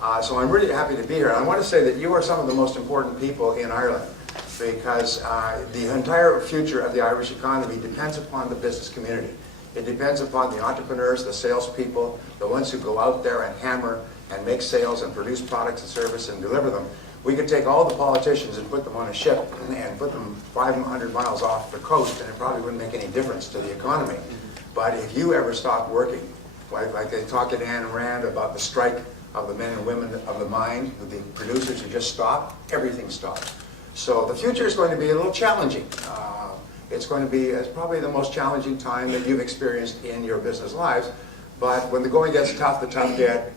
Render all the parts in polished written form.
So I'm really happy to be here. And I want to say that you are some of the most important people in Ireland, because the entire future of the Irish economy depends upon the business community. It depends upon the entrepreneurs, the salespeople, the ones who go out there and hammer and make sales and produce products and service and deliver them. We could take all the politicians and put them on a ship and put them 500 miles off the coast, and it probably wouldn't make any difference to the economy. But if you ever stop working, like they talk at Ayn Rand about the strike of the men and women of the mind, the producers who just stop, everything stops. So the future is going to be a little challenging. It's going to be probably the most challenging time that you've experienced in your business lives. But when the going gets tough, the tough get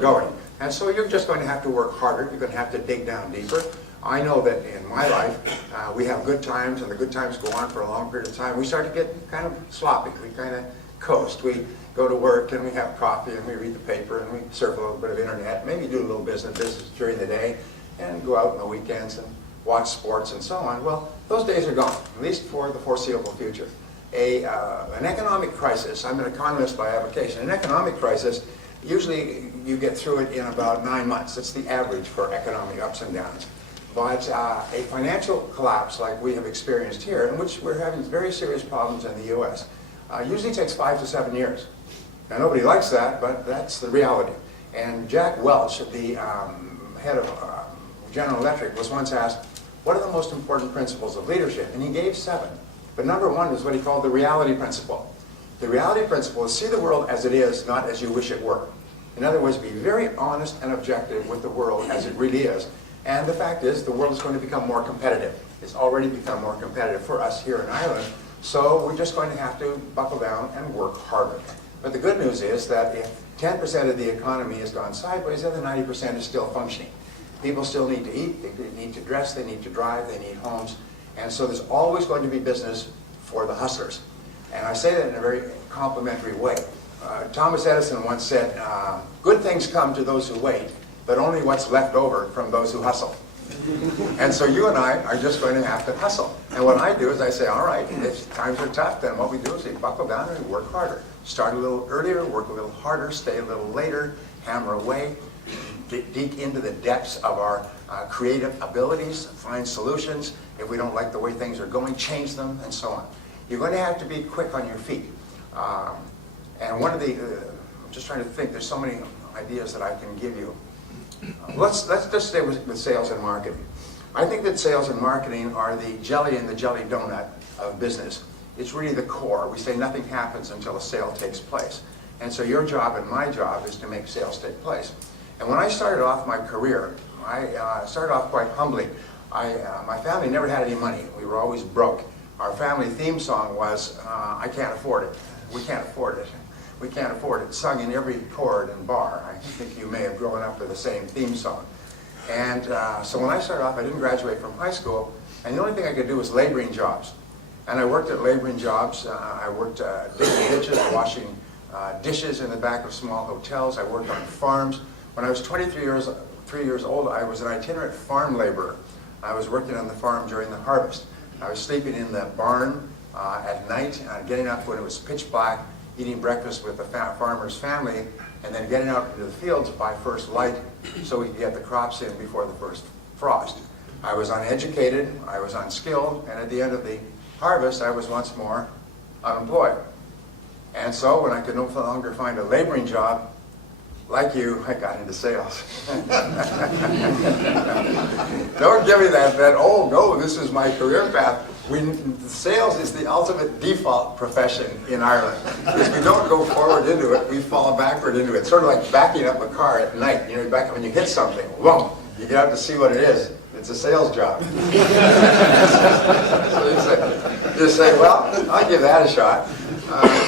going. And so you're just going to have to work harder. You're going to have to dig down deeper. I know that in my life, we have good times, and the good times go on for a long period of time. We start to get kind of sloppy. We kind of coast. We go to work, and we have coffee, and we read the paper, and we surf a little bit of internet, maybe do a little business during the day, and go out on the weekends and watch sports and so on. Well, those days are gone, at least for the foreseeable future. An economic crisis, I'm an economist by avocation, an economic crisis, usually you get through it in about 9 months. That's the average for economic ups and downs. But a financial collapse like we have experienced here, in which we're having very serious problems in the U.S., usually takes 5 to 7 years. Now, nobody likes that, but that's the reality. And Jack Welch, the head of General Electric, was once asked, what are the most important principles of leadership? And he gave 7. But number 1 is what he called the reality principle. The reality principle is see the world as it is, not as you wish it were. In other words, be very honest and objective with the world as it really is. And the fact is, the world is going to become more competitive. It's already become more competitive for us here in Ireland. So we're just going to have to buckle down and work harder. But the good news is that if 10% of the economy has gone sideways, the other 90% is still functioning. People still need to eat, they need to dress, they need to drive, they need homes. And so there's always going to be business for the hustlers. And I say that in a very complimentary way. Thomas Edison once said, good things come to those who wait, but only what's left over from those who hustle. And so you and I are just going to have to hustle. And what I do is I say, all right, if times are tough, then what we do is we buckle down and we work harder. Start a little earlier, work a little harder, stay a little later, hammer away, dig into the depths of our creative abilities, find solutions. If we don't like the way things are going, change them, and so on. You're going to have to be quick on your feet. And one of the, I'm just trying to think, there's so many ideas that I can give you. Let's just stay with sales and marketing. I think that sales and marketing are the jelly in the jelly donut of business. It's really the core. We say nothing happens until a sale takes place. And so your job and my job is to make sales take place. And when I started off my career, I started off quite humbly. My family never had any money. We were always broke. Our family theme song was, I can't afford it. We can't afford it. We can't afford it. Sung in every chord and bar. I think you may have grown up with the same theme song. And so when I started off, I didn't graduate from high school, and the only thing I could do was laboring jobs. And I worked at laboring jobs. I worked digging ditches, washing dishes in the back of small hotels. I worked on farms. When I was 23 years old, I was an itinerant farm laborer. I was working on the farm during the harvest. I was sleeping in the barn at night, getting up when it was pitch black, eating breakfast with the farmer's family, and then getting out into the fields by first light so we could get the crops in before the first frost. I was uneducated, I was unskilled, and at the end of the harvest, I was once more unemployed. And so when I could no longer find a laboring job, like you, I got into sales. Don't give me that, oh no, this is my career path. Sales is the ultimate default profession in Ireland. Because we don't go forward into it, we fall backward into it. Sort of like backing up a car at night. You know, back when you hit something, boom, you get out to see what it is. It's a sales job. So you say, well, I'll give that a shot.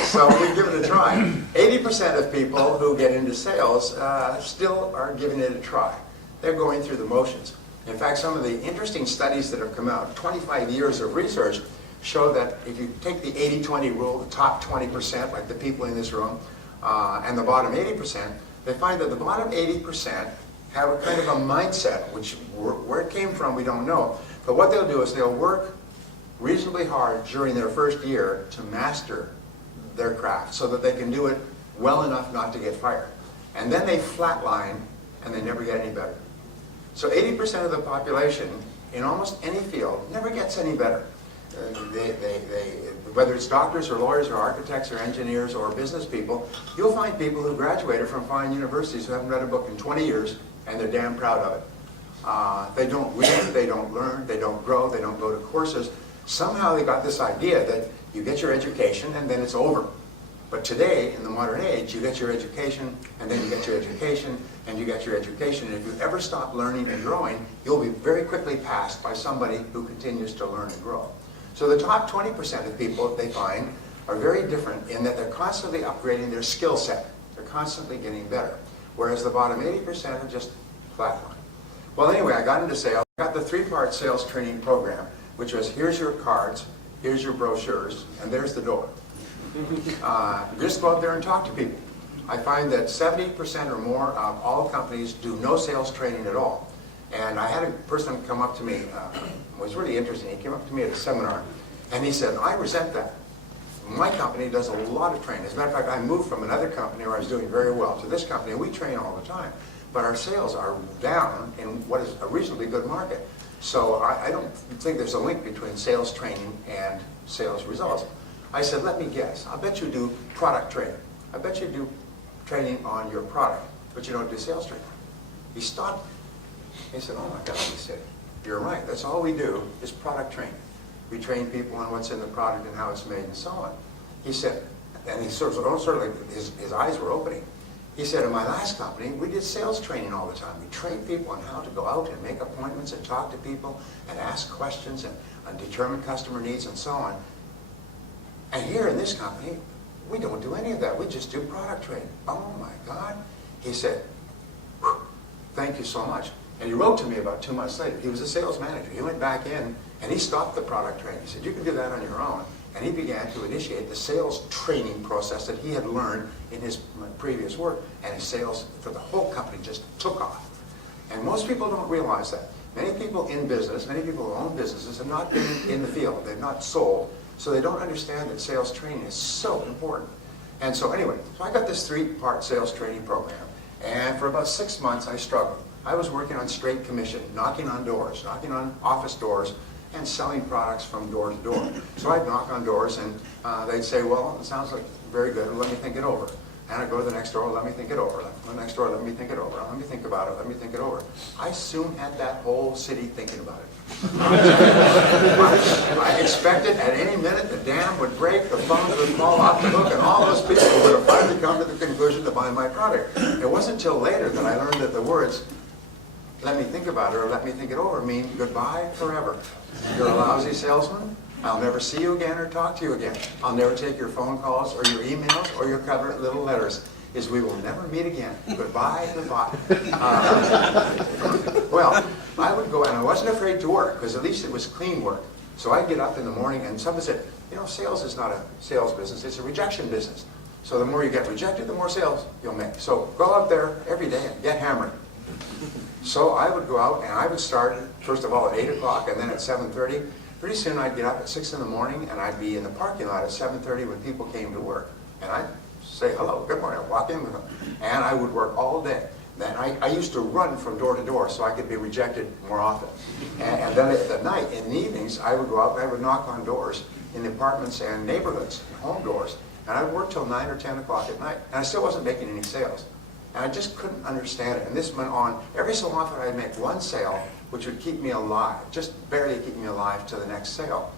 So we give it a try. 80% of people who get into sales still are giving it a try. They're going through the motions. In fact, some of the interesting studies that have come out, 25 years of research, show that if you take the 80-20 rule, the top 20%, like the people in this room, and the bottom 80%, they find that the bottom 80% have a kind of a mindset, which where it came from, we don't know. But what they'll do is they'll work reasonably hard during their first year to master their craft so that they can do it well enough not to get fired. And then they flatline and they never get any better. So 80% of the population in almost any field never gets any better. Whether it's doctors or lawyers or architects or engineers or business people, you'll find people who graduated from fine universities who haven't read a book in 20 years, and they're damn proud of it. They don't read, they don't learn, they don't grow, they don't go to courses. Somehow they got this idea that you get your education and then it's over. But today, in the modern age, you get your education, and then you get your education, and you get your education. And if you ever stop learning and growing, you'll be very quickly passed by somebody who continues to learn and grow. So the top 20% of people, they find, are very different in that they're constantly upgrading their skill set. They're constantly getting better. Whereas the bottom 80% are just flatline. Well, anyway, I got into sales. I got the 3-part sales training program, which was here's your cards, here's your brochures, and there's the door. Just go out there and talk to people. I find that 70% or more of all companies do no sales training at all. And I had a person come up to me, it was really interesting. He came up to me at a seminar, and he said, I resent that. My company does a lot of training. As a matter of fact, I moved from another company where I was doing very well to this company, and we train all the time. But our sales are down in what is a reasonably good market. So I don't think there's a link between sales training and sales results. I said, let me guess. I bet you do product training. I bet you do training on your product, but you don't do sales training. He stopped. He said, oh my God, he said, you're right. That's all we do is product training. We train people on what's in the product and how it's made and so on. He said, and he sort of his eyes were opening. He said, in my last company, we did sales training all the time. We trained people on how to go out and make appointments and talk to people and ask questions and determine customer needs and so on. And here in this company, we don't do any of that. We just do product training. Oh my God. He said, thank you so much. And he wrote to me about 2 months later. He was a sales manager. He went back in and he stopped the product training. He said, you can do that on your own. And he began to initiate the sales training process that he had learned in his previous work. And his sales for the whole company just took off. And most people don't realize that. Many people in business, many people who own businesses have not been in the field. They've not sold. So they don't understand that sales training is so important. And so anyway, so I got this 3-part sales training program. And for about 6 months, I struggled. I was working on straight commission, knocking on doors, knocking on office doors, and selling products from door to door. So I'd knock on doors, and they'd say, well, it sounds like very good, let me think it over. And I'd go to the next door, let me think it over. The next door, let me think it over. Let me think about it, let me think it over. I soon had that whole city thinking about it. I expected at any minute the dam would break, the phones would fall off the hook, and all those people would have finally come to the conclusion to buy my product. It wasn't until later that I learned that the words, let me think about it or let me think it over, mean goodbye forever. You're a lousy salesman. I'll never see you again or talk to you again. I'll never take your phone calls or your emails or your cover little letters. Is we will never meet again. Goodbye, goodbye. Well, I would go, and I wasn't afraid to work, because at least it was clean work. So I'd get up in the morning, and somebody said, you know, sales is not a sales business, it's a rejection business. So the more you get rejected, the more sales you'll make. So go out there every day and get hammered. So I would go out, and I would start, first of all, at 8 o'clock, and then at 7:30. Pretty soon I'd get up at 6 in the morning, and I'd be in the parking lot at 7:30 when people came to work. And I'd say, hello, good morning, I'd walk in with them. And I would work all day. Then I used to run from door to door so I could be rejected more often. And then at night, in the evenings, I would go out and I would knock on doors in apartments and neighborhoods, home doors. And I'd work till 9 or 10 o'clock at night. And I still wasn't making any sales. And I just couldn't understand it. And this went on. Every so often I'd make one sale, which would keep me alive, just barely keep me alive to the next sale.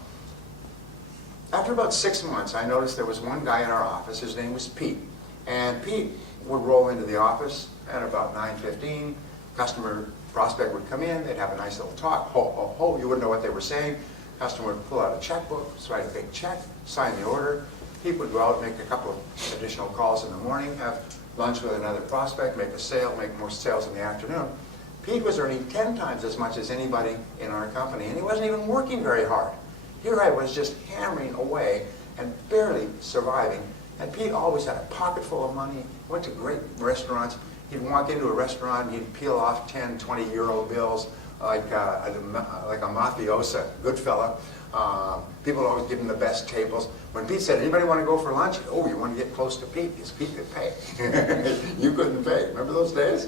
After about 6 months, I noticed there was one guy in our office. His name was Pete. And Pete would roll into the office at about 9:15. Customer prospect would come in. They'd have a nice little talk. Ho, ho, ho. You wouldn't know what they were saying. Customer would pull out a checkbook, write a big check, sign the order. Pete would go out, make a couple of additional calls in the morning, have lunch with another prospect, make a sale, make more sales in the afternoon. Pete was earning 10 times as much as anybody in our company, and he wasn't even working very hard. Here I was just hammering away and barely surviving. And Pete always had a pocket full of money, went to great restaurants. He'd walk into a restaurant and he'd peel off 10, 20 euro bills, like a mafiosa, good fella. People would always give him the best tables. When Pete said, anybody want to go for lunch? Oh, you want to get close to Pete, because Pete could pay. You couldn't pay. Remember those days?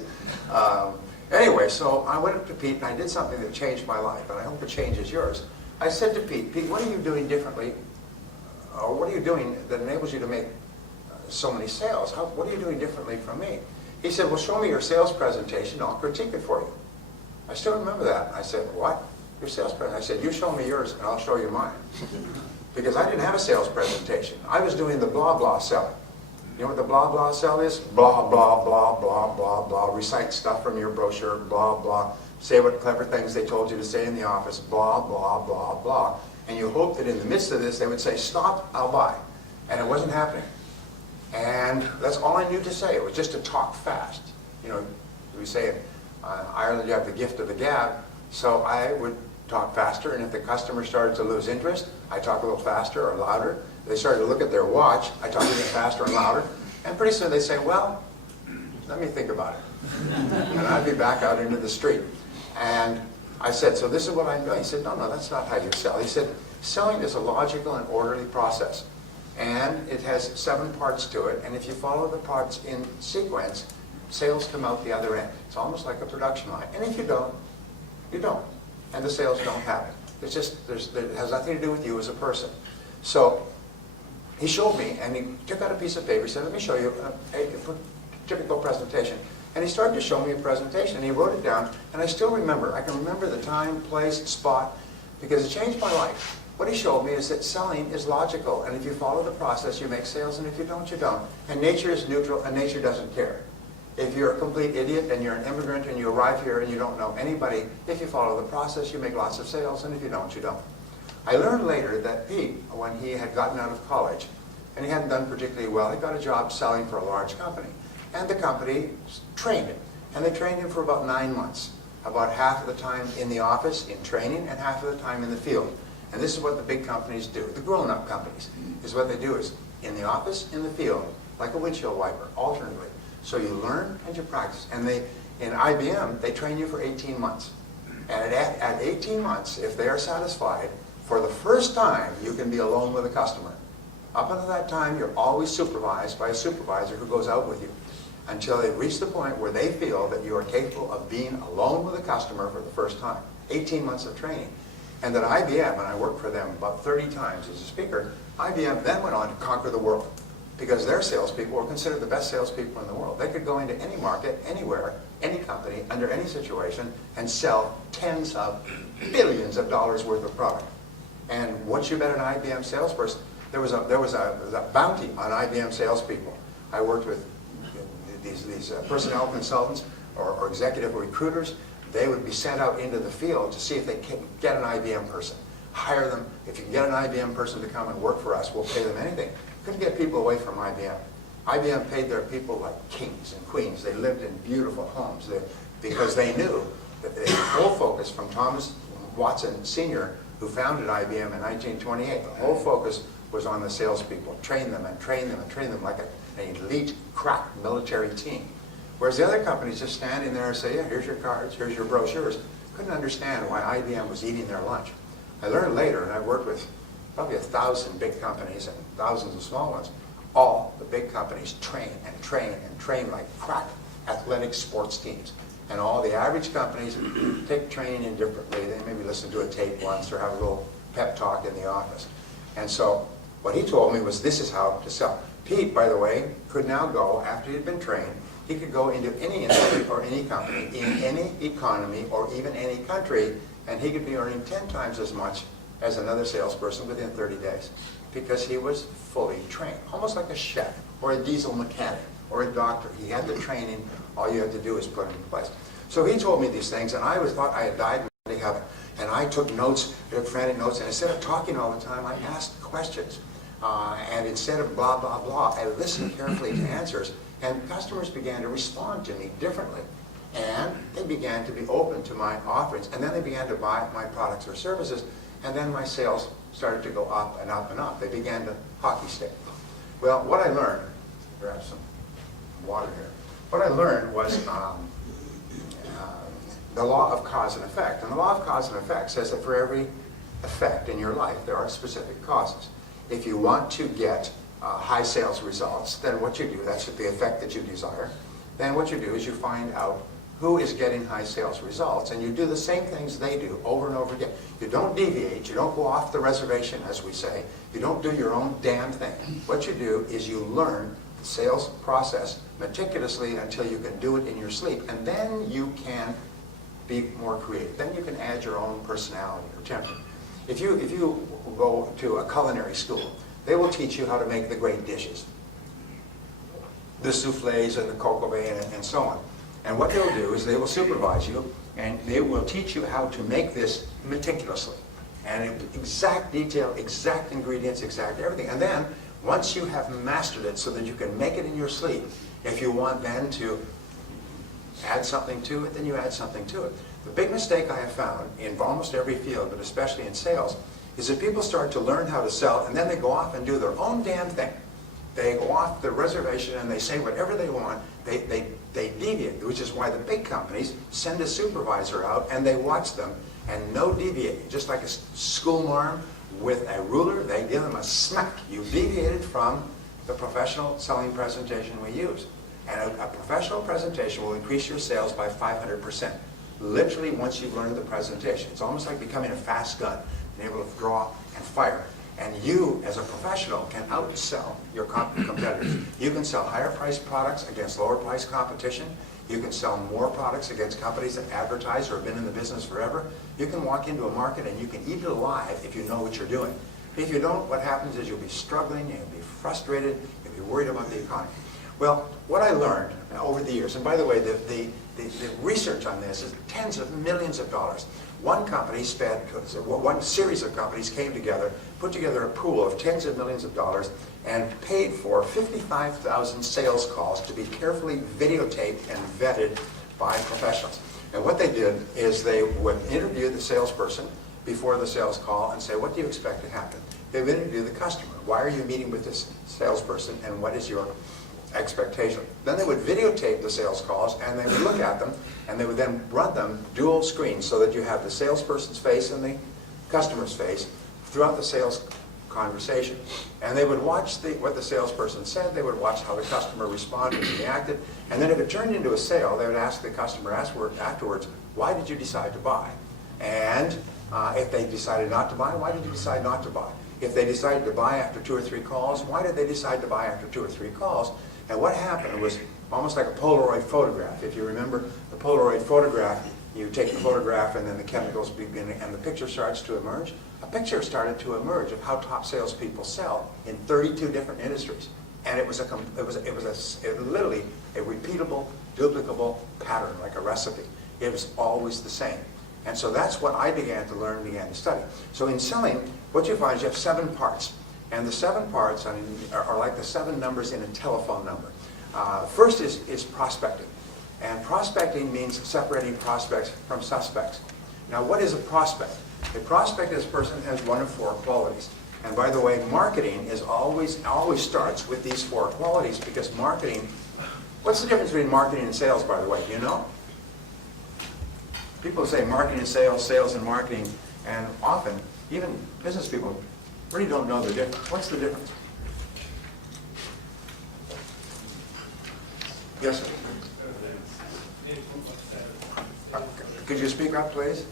Anyway, so I went up to Pete and I did something that changed my life, and I hope it changes yours. I said to Pete, Pete, what are you doing differently, or what are you doing that enables you to make so many sales? What are you doing differently from me? He said, well, show me your sales presentation, I'll critique it for you. I still remember that. I said, what? Your sales presentation? I said, you show me yours and I'll show you mine. Because I didn't have a sales presentation. I was doing the blah, blah selling. You know what the blah, blah sell is? Blah, blah, blah, blah, blah, blah. Recite stuff from your brochure, blah, blah. Say what clever things they told you to say in the office, blah, blah, blah, blah. And you hope that in the midst of this, they would say, stop, I'll buy. And it wasn't happening. And that's all I knew to say. It was just to talk fast. You know, we say in Ireland, you have the gift of the gab. So I would talk faster, and if the customer started to lose interest, I talk a little faster or louder. If they started to look at their watch, I talk a little faster and louder. And pretty soon they say, well, let me think about it. And I'd be back out into the street. And I said, so this is what I'm doing. He said, no, that's not how you sell. He said, selling is a logical and orderly process. And it has 7 parts to it. And if you follow the parts in sequence, sales come out the other end. It's almost like a production line. And if you don't, you don't. And the sales don't happen. It's just, it has nothing to do with you as a person. So he showed me, and he took out a piece of paper. He said, let me show you a typical presentation. And he started to show me a presentation, and he wrote it down. And I still remember. I can remember the time, place, spot, because it changed my life. What he showed me is that selling is logical. And if you follow the process, you make sales. And if you don't, you don't. And nature is neutral, and nature doesn't care. If you're a complete idiot and you're an immigrant and you arrive here and you don't know anybody, if you follow the process, you make lots of sales, and if you don't, you don't. I learned later that Pete, when he had gotten out of college, and he hadn't done particularly well, he got a job selling for a large company. And the company trained him. And they trained him for about 9 months. About half of the time in the office, in training, and half of the time in the field. And this is what the big companies do. The grown-up companies is what they do is in the office, in the field, like a windshield wiper, alternately. So you learn and you practice. And in IBM, they train you for 18 months. And at 18 months, if they are satisfied, for the first time, you can be alone with a customer. Up until that time, you're always supervised by a supervisor who goes out with you until they reach the point where they feel that you are capable of being alone with a customer for the first time. 18 months of training. And at IBM, and I worked for them about 30 times as a speaker, IBM then went on to conquer the world. Because their salespeople were considered the best salespeople in the world. They could go into any market, anywhere, any company, under any situation, and sell tens of billions of dollars worth of product. And once you met an IBM salesperson, there was a bounty on IBM salespeople. I worked with these personnel consultants or executive recruiters. They would be sent out into the field to see if they can get an IBM person. Hire them. If you can get an IBM person to come and work for us, we'll pay them anything. Couldn't get people away from IBM. IBM paid their people like kings and queens. They lived in beautiful homes because they knew that the whole focus from Thomas Watson Sr., who founded IBM in 1928, the whole focus was on the salespeople. Train them and train them and train them like an elite, crack military team. Whereas the other companies just standing there and say, yeah, here's your cards, here's your brochures. Couldn't understand why IBM was eating their lunch. I learned later, and I worked with probably 1,000 big companies and thousands of small ones. All the big companies train and train and train like crack athletic sports teams. And all the average companies take training indifferently. They maybe listen to a tape once or have a little pep talk in the office. And so what he told me was this is how to sell. Pete, by the way, could now go, after he'd been trained, he could go into any industry or any company, in any economy or even any country, and he could be earning 10 times as much as another salesperson within 30 days because he was fully trained, almost like a chef or a diesel mechanic or a doctor. He had the training. All you had to do is put it in place. So he told me these things, and I thought I had died in heaven. And I took notes, took frantic notes, and instead of talking all the time, I asked questions. And instead of blah, blah, blah, I listened carefully to answers, and customers began to respond to me differently. And they began to be open to my offerings, and then they began to buy my products or services, and then my sales started to go up and up and up. They began to hockey stick. Well, what I learned, grab some water here. What I learned was the law of cause and effect. And the law of cause and effect says that for every effect in your life, there are specific causes. If you want to get high sales results, then what you do, that's the effect that you desire, then what you do is you find out who is getting high sales results, and you do the same things they do over and over again. You don't deviate, you don't go off the reservation, as we say, you don't do your own damn thing. What you do is you learn the sales process meticulously until you can do it in your sleep, and then you can be more creative. Then you can add your own personality or temperament. If you go to a culinary school, they will teach you how to make the great dishes, the souffles and the coq au vin and so on. And what they'll do is they will supervise you, and they will teach you how to make this meticulously. And in exact detail, exact ingredients, exact everything. And then, once you have mastered it so that you can make it in your sleep, if you want then to add something to it, then you add something to it. The big mistake I have found in almost every field, but especially in sales, is that people start to learn how to sell, and then they go off and do their own damn thing. They go off the reservation and they say whatever they want. They deviate, which is why the big companies send a supervisor out and they watch them, and no deviating. Just like a school marm with a ruler, they give them a smack. You deviated from the professional selling presentation we use. And a professional presentation will increase your sales by 500%. Literally, once you've learned the presentation. It's almost like becoming a fast gun, being able to draw and fire. And you, as a professional, can outsell your competitors. You can sell higher priced products against lower priced competition. You can sell more products against companies that advertise or have been in the business forever. You can walk into a market and you can eat it alive if you know what you're doing. If you don't, what happens is you'll be struggling, you'll be frustrated, you'll be worried about the economy. Well, what I learned over the years, and by the way, the research on this is tens of millions of dollars. One series of companies came together, put together a pool of tens of millions of dollars, and paid for 55,000 sales calls to be carefully videotaped and vetted by professionals. And what they did is they would interview the salesperson before the sales call and say, what do you expect to happen? They would interview the customer. Why are you meeting with this salesperson, and what is your expectation? Then they would videotape the sales calls, and they would look at them, and they would then run them dual screen so that you have the salesperson's face and the customer's face throughout the sales conversation. And they would watch what the salesperson said, they would watch how the customer responded and reacted, and then if it turned into a sale, they would ask the customer afterwards, why did you decide to buy? And if they decided not to buy, why did you decide not to buy? If they decided to buy after 2 or 3 calls, why did they decide to buy after 2 or 3 calls? And what happened was almost like a Polaroid photograph. If you remember the Polaroid photograph, you take the photograph and then the chemicals begin and the picture starts to emerge. A picture started to emerge of how top salespeople sell in 32 different industries. And it was literally a repeatable, duplicable pattern, like a recipe. It was always the same. And so that's what I began to learn, began to study. So in selling, what you find is you have 7 parts. And the 7 parts are like the 7 numbers in a telephone number. First is prospecting. And prospecting means separating prospects from suspects. Now, what is a prospect? A prospect is a person who has one of 4 qualities. And by the way, marketing is always starts with these 4 qualities, because marketing, what's the difference between marketing and sales, by the way? Do you know? People say marketing and sales, sales and marketing, and often, even business people really don't know the difference. What's the difference? Yes, sir. Could you speak up, please?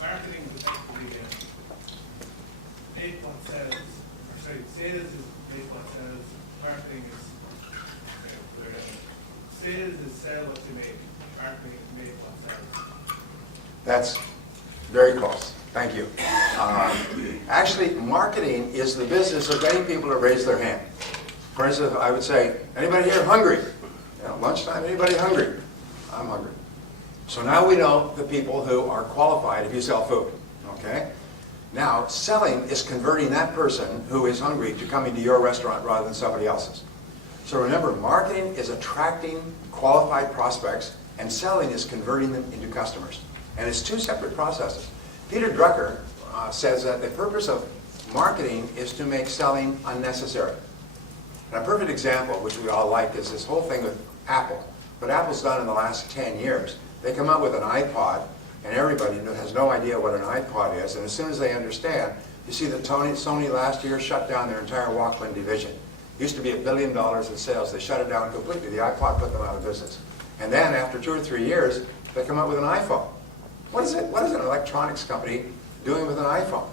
Marketing is actually make what sells. Sales is make what sells. Marketing is sales is sell what you make. Marketing is make what sells. That's very close. Thank you. Actually, marketing is the business of getting people to raise their hand. For instance, I would say, anybody here hungry? Lunchtime, anybody hungry? I'm hungry. So now we know the people who are qualified if you sell food. Okay? Now, selling is converting that person who is hungry to coming to your restaurant rather than somebody else's. So remember, marketing is attracting qualified prospects, and selling is converting them into customers. And it's 2 separate processes. Peter Drucker says that the purpose of marketing is to make selling unnecessary. And a perfect example, which we all like, is this whole thing with Apple. what Apple's done in the last 10 years. They come out with an iPod, and everybody has no idea what an iPod is, and as soon as they understand, you see that Sony last year shut down their entire Walkman division. It used to be $1 billion in sales. They shut it down completely. The iPod put them out of business. And then after 2 or 3 years, they come out with an iPhone. What is an electronics company doing with an iPhone?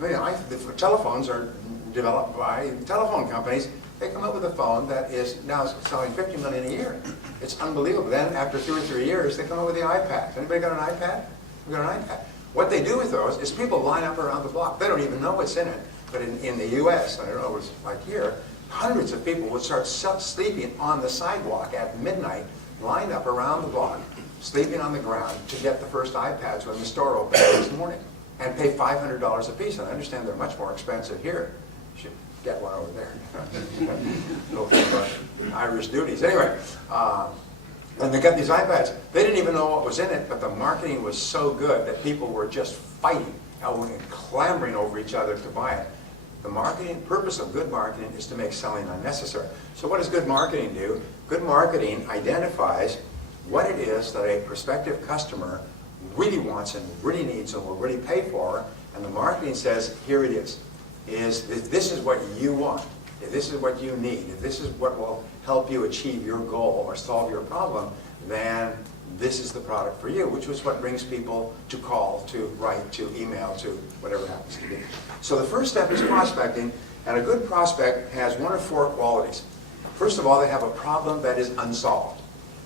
I mean, the telephones are developed by telephone companies. They come up with a phone that is now selling $50 million a year. It's unbelievable. Then after 2 or 3 years, they come up with the iPad. Anybody got an iPad? We got an iPad. What they do with those is people line up around the block. They don't even know what's in it. But in the U.S., I don't know, it's like here, hundreds of people would start sleeping on the sidewalk at midnight, lined up around the block, sleeping on the ground to get the first iPads when the store opened the next morning, and pay $500 a piece. And I understand they're much more expensive here. You should get one over there. Go for Irish duties. Anyway, and they got these iPads. They didn't even know what was in it, but the marketing was so good that people were just fighting and clamoring over each other to buy it. The marketing purpose of good marketing is to make selling unnecessary. So what does good marketing do? Good marketing identifies what it is that a prospective customer really wants and really needs and will really pay for, and the marketing says, here it is. If this is what you want, if this is what you need, if this is what will help you achieve your goal or solve your problem, then this is the product for you, which was what brings people to call, to write, to email, to whatever it happens to be. So the first step is prospecting, and a good prospect has 1 of 4 qualities. First of all, they have a problem that is unsolved.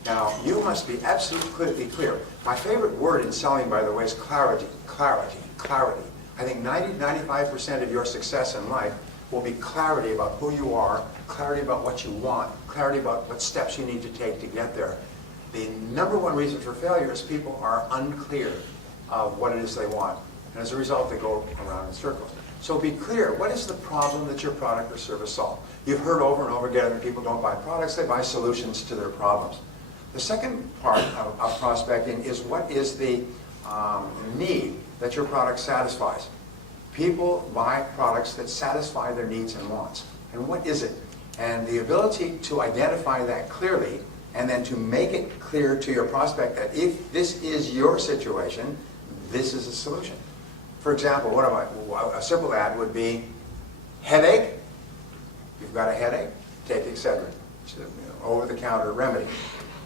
Now, you must be absolutely clear. My favorite word in selling, by the way, is clarity. Clarity. Clarity. I think 90-95% of your success in life will be clarity about who you are, clarity about what you want, clarity about what steps you need to take to get there. The number 1 reason for failure is people are unclear of what it is they want. And as a result, they go around in circles. So be clear. What is the problem that your product or service solves? You've heard over and over again that people don't buy products, they buy solutions to their problems. The second part of prospecting is what is the need that your product satisfies. People buy products that satisfy their needs and wants. And what is it? And the ability to identify that clearly and then to make it clear to your prospect that if this is your situation, this is a solution. For example, a simple ad would be, headache, you've got a headache, take Excedrin. It's an over-the-counter remedy.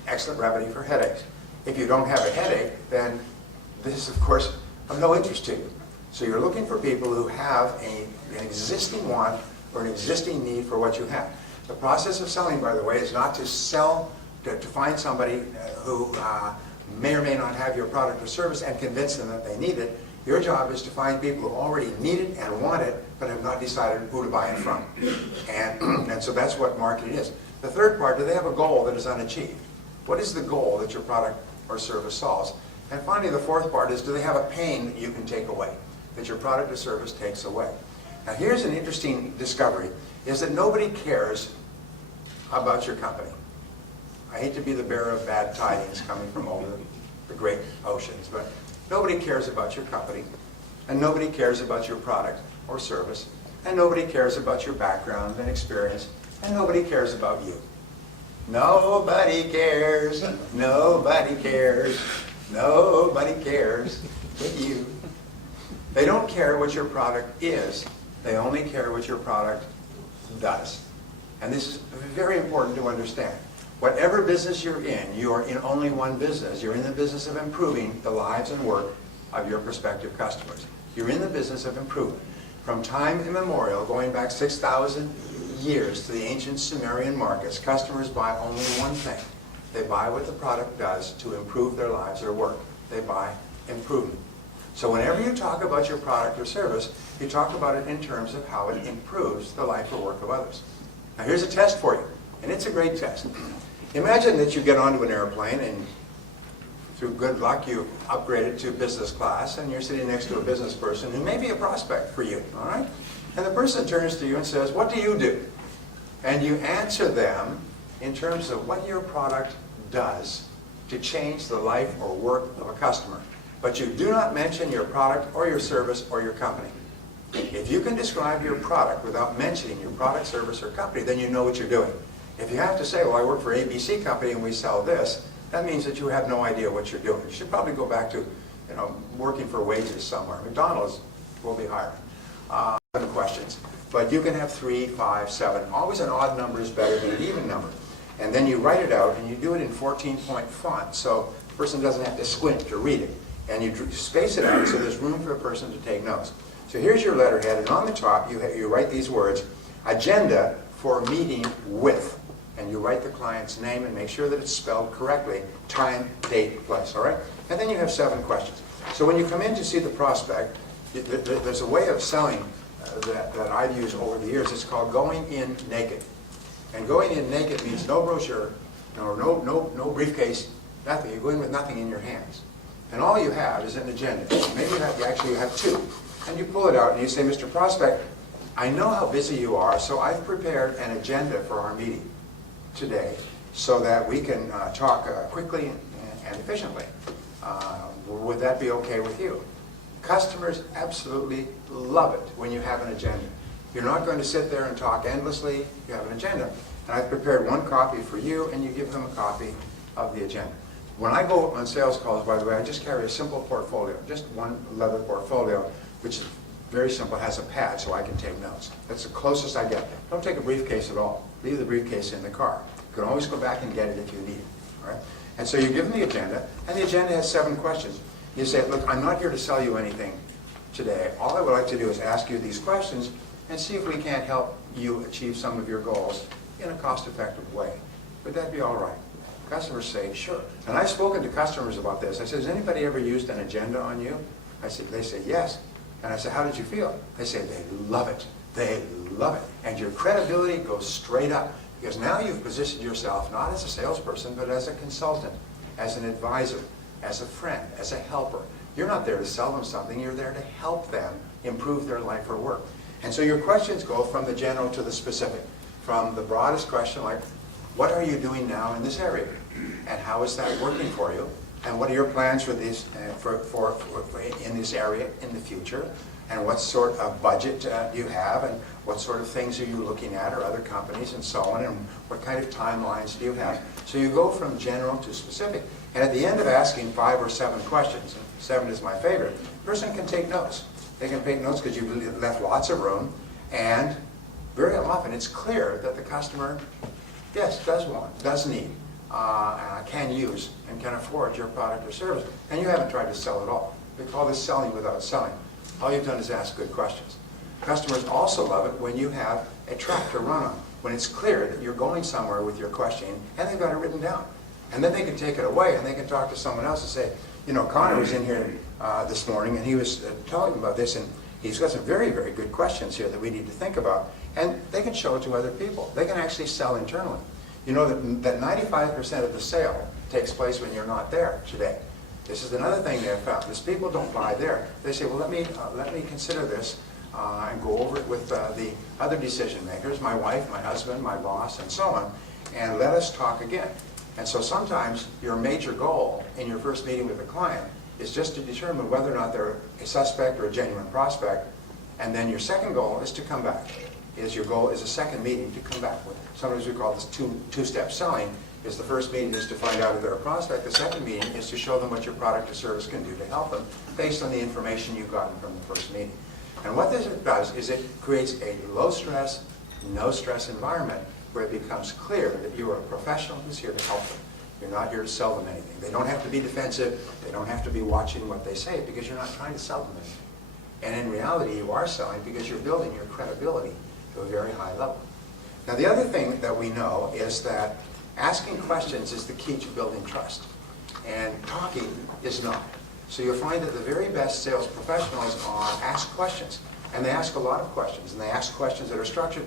Excellent remedy for headaches. If you don't have a headache, then this is, of course, of no interest to you. So you're looking for people who have an existing want or an existing need for what you have. The process of selling, by the way, is not to sell, to find somebody who may or may not have your product or service and convince them that they need it. Your job is to find people who already need it and want it, but have not decided who to buy it from. And so that's what marketing is. The third part, do they have a goal that is unachieved? What is the goal that your product or service solves? And finally, the fourth part is, do they have a pain that you can take away, that your product or service takes away? Now here's an interesting discovery, is that nobody cares about your company. I hate to be the bearer of bad tidings coming from over the great oceans, but nobody cares about your company, and nobody cares about your product or service, and nobody cares about your background and experience, and nobody cares about you. Nobody cares, nobody cares, nobody cares but you. They don't care what your product is, they only care what your product does. And this is very important to understand. Whatever business you're in, you are in only one business. You're in the business of improving the lives and work of your prospective customers. You're in the business of improvement. From time immemorial, going back 6,000 years to the ancient Sumerian markets, customers buy only one thing. They buy what the product does to improve their lives or work. They buy improvement. So whenever you talk about your product or service, you talk about it in terms of how it improves the life or work of others. Now here's a test for you, and it's a great test. Imagine that you get onto an airplane and through good luck you upgraded to business class and you're sitting next to a business person who may be a prospect for you, all right? And the person turns to you and says, what do you do? And you answer them in terms of what your product does to change the life or work of a customer. But you do not mention your product or your service or your company. If you can describe your product without mentioning your product, service, or company, then you know what you're doing. If you have to say, well, I work for ABC company and we sell this, that means that you have no idea what you're doing. You should probably go back to, working for wages somewhere. McDonald's will be hiring. 7 questions. But you can have 3, 5, 7. Always an odd number is better than an even number. And then you write it out, and you do it in 14-point font, so the person doesn't have to squint to read it. And you space it out so there's room for a person to take notes. So here's your letterhead, and on the top you write these words, agenda for meeting with. And you write the client's name and make sure that it's spelled correctly, time, date, place, all right? And then you have 7 questions. So when you come in to see the prospect, there's a way of selling that I've used over the years. It's called going in naked. And going in naked means no brochure, no briefcase, nothing. You go in with nothing in your hands. And all you have is an agenda. Maybe you have 2. And you pull it out and you say, Mr. Prospect, I know how busy you are, so I've prepared an agenda for our meeting today so that we can talk quickly and efficiently. Would that be okay with you? Customers absolutely love it when you have an agenda. You're not going to sit there and talk endlessly. You have an agenda. And I've prepared 1 copy for you, and you give them a copy of the agenda. When I go on sales calls, by the way, I just carry a simple portfolio, just one leather portfolio, which is very simple, has a pad so I can take notes. That's the closest I get. Don't take a briefcase at all. Leave the briefcase in the car. You can always go back and get it if you need it. All right? And so you give them the agenda, and the agenda has 7 questions. You say, look, I'm not here to sell you anything today. All I would like to do is ask you these questions and see if we can't help you achieve some of your goals in a cost-effective way. Would that be all right? Customers say, sure. And I've spoken to customers about this. I said, has anybody ever used an agenda on you? They say, yes. And I said, how did you feel? They say, they love it. They love it. And your credibility goes straight up. Because now you've positioned yourself not as a salesperson, but as a consultant, as an advisor, as a friend, as a helper. You're not there to sell them something. You're there to help them improve their life or work. And so your questions go from the general to the specific. From the broadest question like, what are you doing now in this area? And how is that working for you? And what are your plans for this, in this area in the future? And what sort of budget do you have? And what sort of things are you looking at, or other companies and so on? And what kind of timelines do you have? So you go from general to specific. And at the end of asking 5 or 7 questions, and 7 is my favorite, the person can take notes. They can take notes because you've left lots of room. And very often it's clear that the customer, yes, does need, can use, and can afford your product or service. And you haven't tried to sell at all. We call this selling without selling. All you've done is ask good questions. Customers also love it when you have a track to run on, when it's clear that you're going somewhere with your question and they've got it written down. And then they can take it away and they can talk to someone else and say, Connor was in here this morning and he was talking about this, and he's got some very, very good questions here that we need to think about. And they can show it to other people. They can actually sell internally. You know that 95% of the sale takes place when you're not there today. This is another thing they have found. Is people don't buy there. They say, well, let me consider this and go over it with the other decision makers, my wife, my husband, my boss, and so on, and let us talk again. And so sometimes your major goal in your first meeting with a client is just to determine whether or not they're a suspect or a genuine prospect, and then your second goal is to come back. Your goal is a second meeting to come back with. Sometimes we call this two-step selling. Is the first meeting is to find out if they're a prospect. The second meeting is to show them what your product or service can do to help them based on the information you've gotten from the first meeting. And what this does is it creates a low-stress, no-stress environment where it becomes clear that you are a professional who's here to help them. You're not here to sell them anything. They don't have to be defensive. They don't have to be watching what they say because you're not trying to sell them anything. And in reality, you are selling because you're building your credibility to a very high level. Now, the other thing that we know is that asking questions is the key to building trust, and talking is not. So you'll find that the very best sales professionals ask questions, and they ask a lot of questions, and they ask questions that are structured.